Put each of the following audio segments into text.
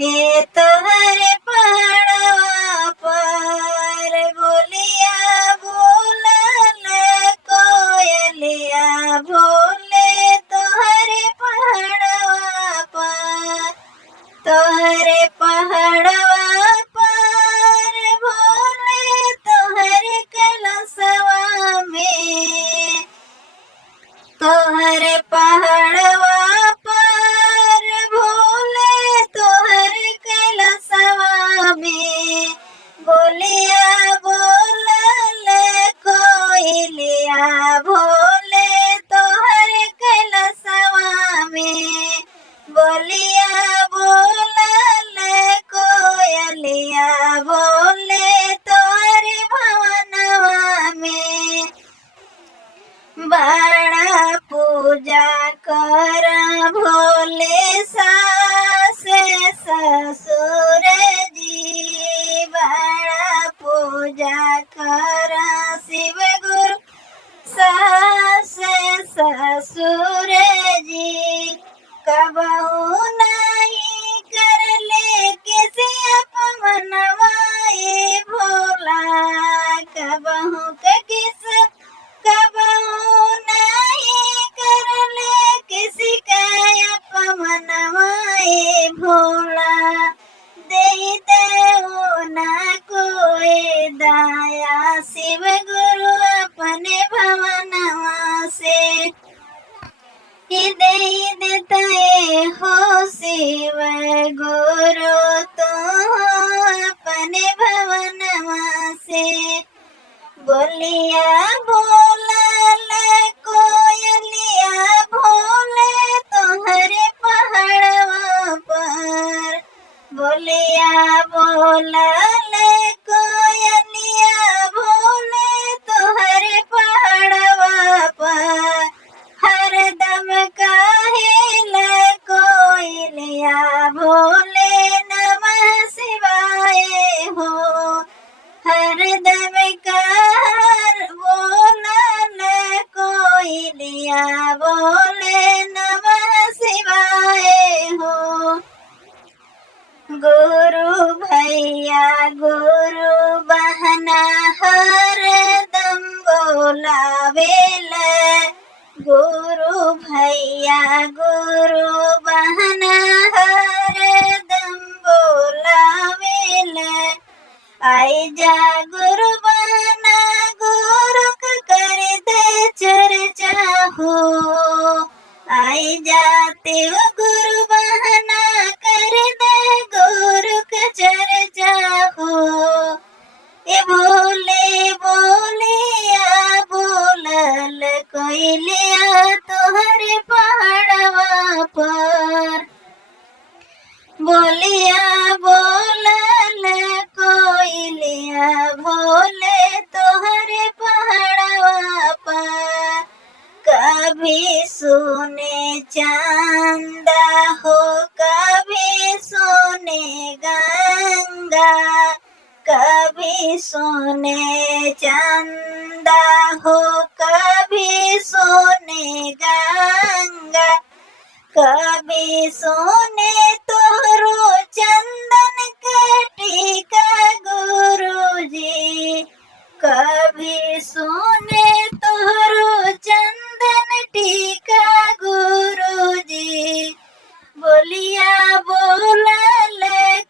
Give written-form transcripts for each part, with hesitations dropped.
ये तोहरे पहाड़वा पर बोलिया बोलल कोयलिया बोले तोहरे पहाड़वा पर तोहरे पहाड़वा पर बोले तोहरे कलसवा में तोहरे पहाड़वा पर भोले तोहरे कैलाशवा में बोलिया बोलल कोयलिया भोले तोहरे कैलाशवा में बोलिया बोलल कोयलिया भोले तोहरे भवनवा में बड़ा पूजा कर भोले सास ससुर जी बड़ा पूजा कर शिव गुरु सास ससुर जी कबहू नहीं कर ले किसी अपमनवाए भोला कबहू के किस कबहू नहीं कर ले किसी का अपमनवाए भोला दे दो ना कोई दया शिव गुरु अपने भवनवा से दे देते हो शिव गुरु तो अपने भवनवा से बोलिया बोलल कोयलिया भोले तोहरे पहाड़वा पर बोलिया बोलल कोयलिया भोले तोहरे पहाड़वा पर हरदम काहेल कोयलिया भोले नमः शिवाय हो हरदम कार बोलल कोयलिया बोले नमः शिवाय हो गुरु भैया गुरु बहना हरदम बोलावेल गुरु भैया गुरु बहना हरदम बोलावेल आई जा गुरु बहना गुरु कर दे चर्चा हो आई जाते हो गुरु बहना कर दे गुरु का चर्चा हो ए भोले बोलिया बोलल कोयलिया तोहरे पहाड़वा पर बोलिया बोलल कोयलिया भोले तोहरे पहाड़वा पर कभी सोने चांदा हो कभी सोने गंगा कभी सोने चांदा हो कभी सोने गंगा कभी सोने तोरो चंदन के टीका गुरुजी कभी सोने तोरो चंदन टीका गुरुजी बोलिया बोलल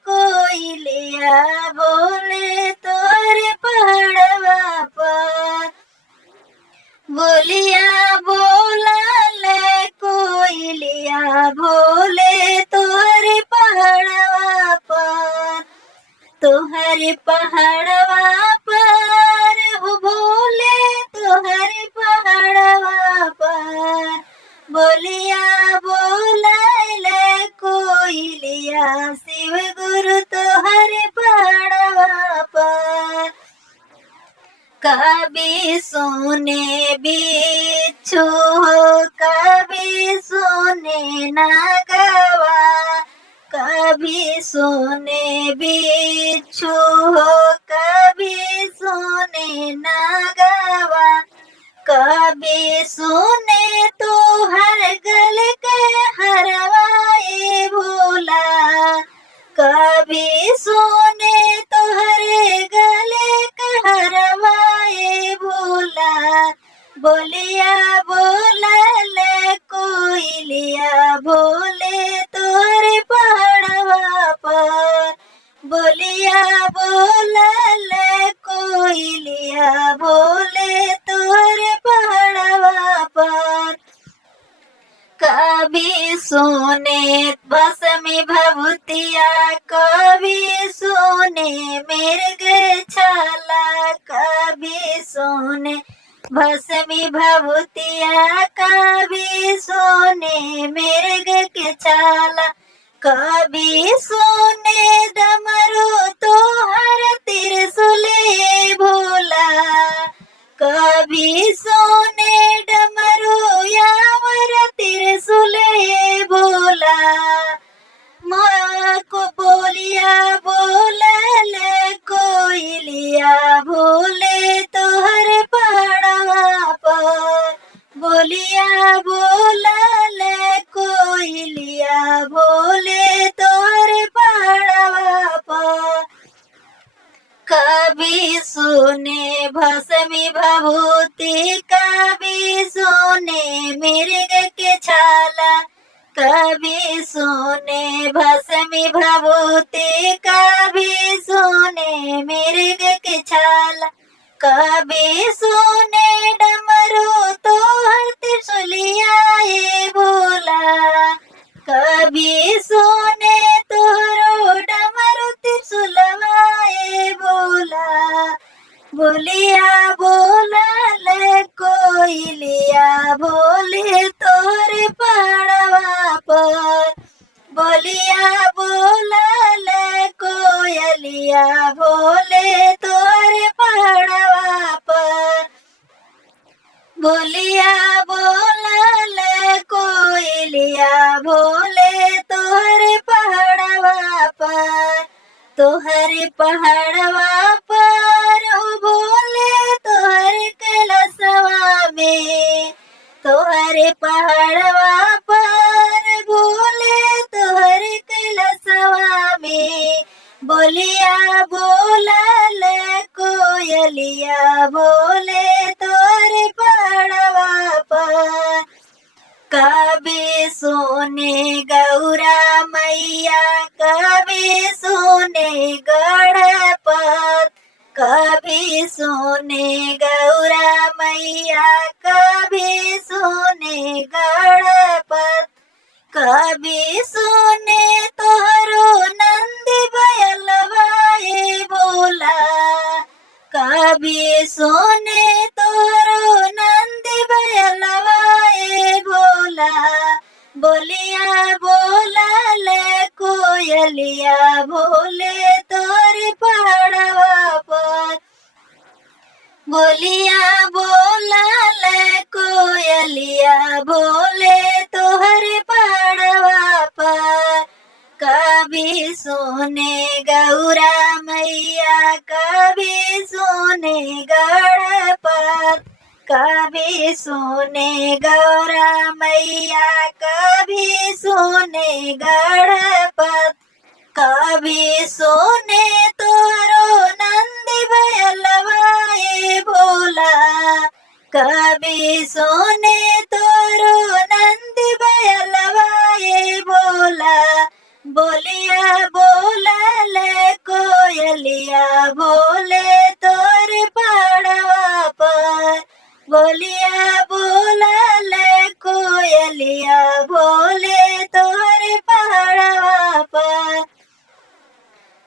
कोयलिया बोले तोरे पहाड़वा पर बोलिया बोलल कोयलिया भोले तोरे पहाड़वा पर तोहरे पहाड़वा पर हो भोले तोहरे पहाड़वा पर बोलिया बोलल कोयलिया शिव गुरु तोहरे पहाड़वा पर कभी सोने बिच्छू हो कभी सोने नागवा कभी सोने बिच्छू हो कभी सोने नागवा कभी सोने तो हर गल के हरवाए भोला बोलिया बोले तोरे पहाड़वा पर, बोलिया बोलल कोयलिया बोले तोरे पहाड़वा पर। कभी सोने भस्मी भभूतिया, कभी सोने मृग छाला, कभी सोने भस्मी भभूतिया, कभी सोने मृग के छाला, कभी सोने डमरू तोहर त्रिशूले भोला, कभी सोने डमरू यावर त्रिशूले भोला। माँ को बोलिया बोलल कोयलिया बोले तोहर पहाड़वा पर, बोलिया बोलल कोयलिया बोले तोहर पहाड़वा पर। कभी सोने भस्मी भभूति, कभी सोने मृग के छाला, कभी सोने भस्मी भभूति, कभी सोने मृग के छाला, कभी सोने डमरू तोहर त्रिशूलिया ये भोला, कभी सोने तोहरो डमरू त्रिशूलवा ये भोला। बोलिया बोलल कोयलिया बोले तोरे पहाड़वा पर, बोलिया बोलल कोयलिया बोले तोरे पहाड़वा पर, बोलिया बोलल कोयलिया बोले तोहरे पहाड़वा पर, तोहरे पहाड़वा पर हो बोले तोहरे कैलाशवा में, तोहरे पहाड़वा पर बोले तोहरे कैलाशवा में, बोलिया बोलल कोयलिया बोले तोरे पहाड़वा पर। कभी सोने गौरा मैया, कभी सोने गणपत, कभी सोने गौरा मैया, कभी सोने गणपत, कभी सोने तोहरो नंदी बैलवा ये भोला, कभी सोने तोहरो नंदी बैलवा ये भोला। बोलिया बोलल कोयलिया बोले तोरे पहाड़वा पर, बोलिया बोलल कोयलिया बोले तोहरे पहाड़वा पर। कभी सोने गौरा मैया, कभी सोने गणपत, कभी सोने गौरा मैया, कभी सोने गणपत, कभी सोने तोरो नंदी बैलवा ये भोला, कभी सोने तोरो नंदी बैलवा ये भोला। बोलिया बोलल कोयलिया बोले तोरे पहाड़वा पर, बोलिया बोलल कोयलिया बोले तोरे पहाड़वा पर,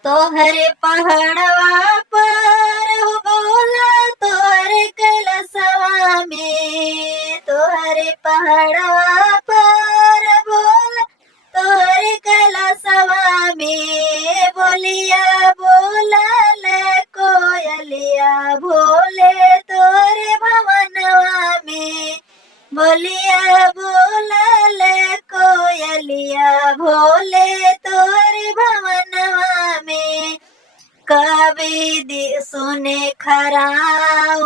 तोहरे पहाड़वा पर हो बोला तोहरे कैलाशवा में, तोहरे पहाड़वा पर बोला तोहरे कैलाशवा में, बोलिया बोलल कोयलिया भोले तोरे भवनवा में, बोलिया बोलल कोयलिया भोले तोरे भवनवा में। कभी सुने खराऊ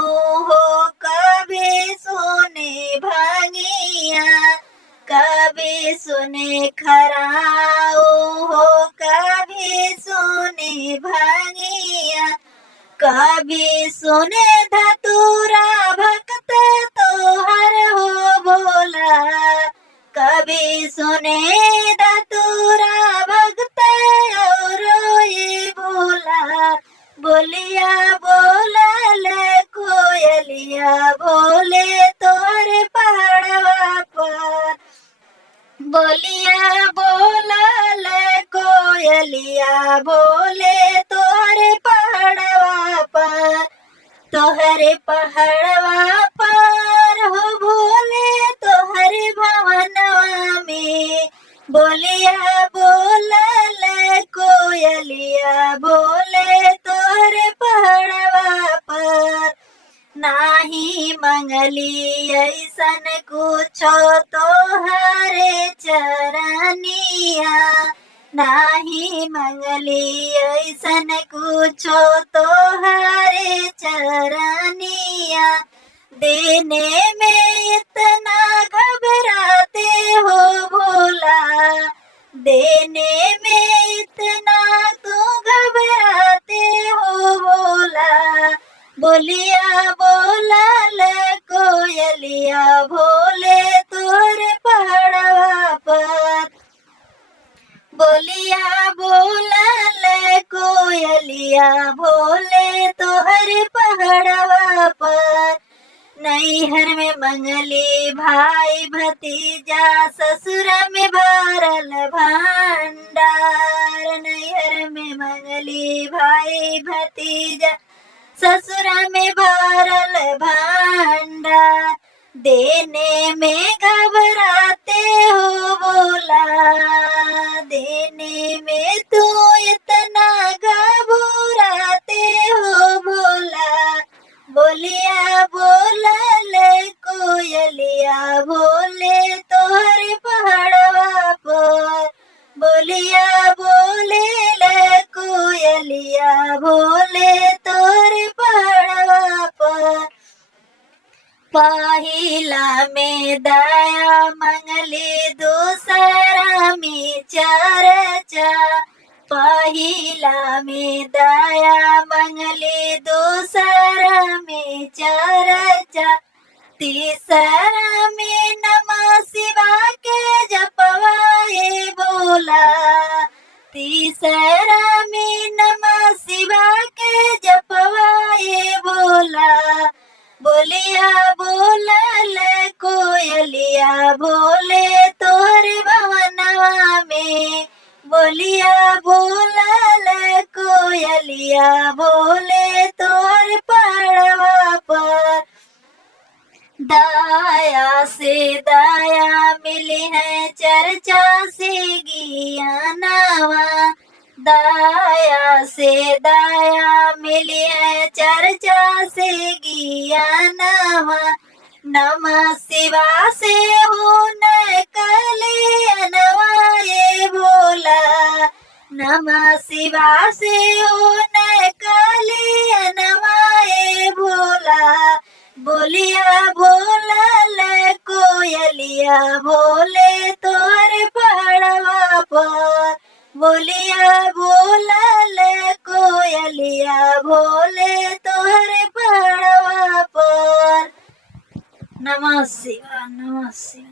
हो, कभी सुने भांगिया, कभी सुने खराऊ हो, कभी सुने भांगिया, कभी सुने धतूरा भक्त तोहर हो भोला, कभी सुने दतुरा भगत और ये भोला बोलिया बोलल कोयलिया बोले तोहरे पहाड़वा पर बोलिया बोलल कोयलिया बोले तोहरे पहाड़वा पर तोहरे पहाड़वा पर हो भोले तोहरे भवनवा में बोलिया बोलल कोयलिया बोले तोहरे पहाड़वा पर नाही मंगली ऐसन कुछो तोहरे चरनिया नाही मंगली ऐसन कुछो तोहरे चरनिया देने में इतना घबराते हो भोला देने में इतना तू घबराते हो भोला बोलिया बोलल कोयलिया भोले तोहरे पहाड़वा पर बोलिया बोलल कोयलिया भोले तोहरे पहाड़वा पर नैहर में मंगली भाई भतीजा ससुर में भरल भंडार नैहर में मंगली भाई भतीजा ससुर में भरल भंडार देने में घबराते हो बोला देने में तू इतना घबराते हो बोला बोलिया बोलल कोयलिया भोले तोहरे पहाड़वा पर बोलिया बोले कोयलिया भोले तोहरे पहाड़वा पर पहिला में दया मंगली दूसरा में चर्चा पहिला में दया मंगली दूसरा में चर्चा तीसरा में नमः शिवा के जपवाए बोला तीसरा में नमः शिवा के जपवाए बोला बोलिया बोलल कोयलिया भोले तोहरे भवनवा में बोलिया बोलल कोयलिया भोले तोहरे पहाड़वा पर दया से दया मिली है चर्चा से ज्ञानवा दया से दया मिली है चर्चा से ज्ञानवा नमः शिवा से हो न कल्याणवा ये भोला नमः शिवा से हो न कल्याणवा ये भोला बोलिया बोलल कोयलिया भोले तोहरे पहाड़वा पर बोलिया बोलल कोयलिया भोले तोहरे पहाड़वा पर नमः शिवाय नमः शिवाय।